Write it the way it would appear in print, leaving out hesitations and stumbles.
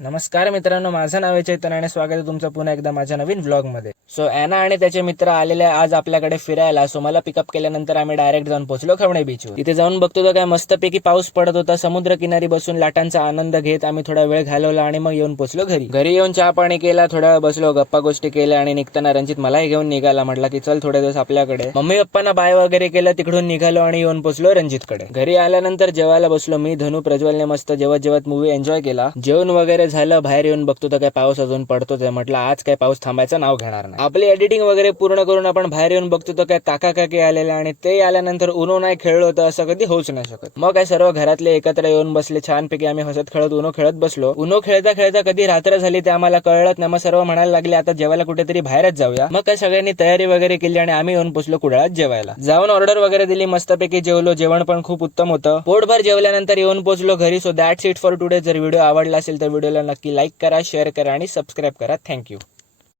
नमस्कार मित्रांनो, माझं नाव आहे चैतन्य आणि स्वागत आहे तुमचं पुन्हा एकदा माझ्या नवीन व्लॉग मध्ये. सो ॲना आणि त्याचे मित्र आलेले आज आपल्याकडे फिरायला. सो मला पिकअप केल्यानंतर आम्ही डायरेक्ट जाऊन पोहोचलो खवणे बीचवर. तिथे जाऊन बघतो तर काय मस्तपैकी पाऊस पडत होता. समुद्र किनारी बसून लाटांचा आनंद घेत आम्ही थोडा वेळ घालवला आणि मग येऊन पोहोचलो घरी. घरी येऊन चहा पाणी केला, थोडा वेळ बसलो, गप्पा गोष्टी केल्या आणि निघताना रणजित मलाही घेऊन निघाला. म्हटला की चल थोडे दिवस आपल्याकडे. मम्मी पप्पांना बाय वगैरे केलं, तिकडून निघालो आणि येऊन पोहोचलो रणजितकडे. घरी आल्यानंतर जेवायला बसलो. मी, धनू, प्रज्वलने मस्त जेवत जेवत मूवी एन्जॉय केला. जेवण वगैरे झालं. बाहेर येऊन बघतो तर काय पाऊस अजून पडतोच आहे. म्हटलं आज काय पाऊस थांबायचं नाव घेणार नाही. आपली एडिटिंग वगैरे पूर्ण करून आपण बाहेर येऊन बघतो तर काय काका काकी आलेले आणि ते आल्यानंतर उनो नाही खेळलो होतं असं कधी होऊच नाही शकत. मग काय सर्व घरातले एकत्र येऊन बसले. छानपैकी आम्ही हसत खेळत उनो खेळत बसलो. उनो खेळता खेळता कधी रात्र झाली ते आम्हाला कळलंच नाही. मग सर्व म्हणायला लागले आता जेवायला कुठेतरी बाहेरच जाऊया. मग काय सगळ्यांनी तयारी वगैरे केली आणि आम्ही येऊन पोहोचलो कुडाळात जेवायला. जाऊन ऑर्डर वगैरे दिली, मस्तपैकी जेवलो. जेवण पण खूप उत्तम होतं. पोटभर जेवल्यानंतर येऊन पोहोचलो घरी. So that's it for today. जर व्हिडिओ आवडला असेल तर व्हिडिओला नक्की लाईक करा, शेअर करा आणि सबस्क्राईब करा. थँक्यू.